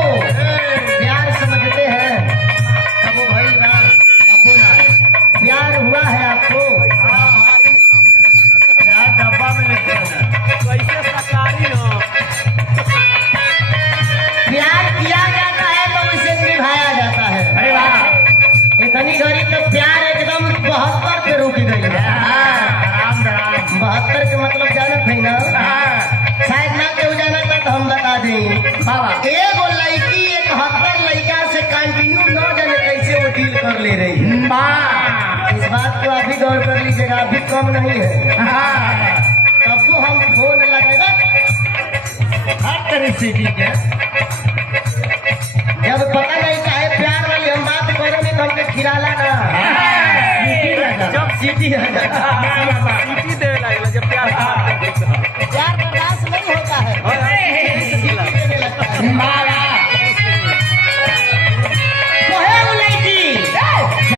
प्यार समझते हैं? कबो भाई ना कबो ना प्यार हुआ है आपको? यार डब्बा में लिख दिया कैसे सरकारी हो? प्यार किया जाता है तो उसे निभाया जाता है। अरे वाह इतनी घड़ी तो प्यार एकदम 72 पे रुक गई है। राम राम 72 के मतलब जानत है ना? शायद ना केहू जाना था तो हम बता दें। बाबा एगो लड़की 71 लड़का से कंटिन्यू न जाने कैसे वो डील कर ले रही है। इस बात को अभी गौर कर लीजिएगा, अभी कम नहीं है। तब तो हम फोन लगेगा हर तरह से ठीक है जब पता नहीं चाहे प्यार वाली हम बात करेंगे तो हमके खिलाला ना सीटी लगा जब सीटी आ जाता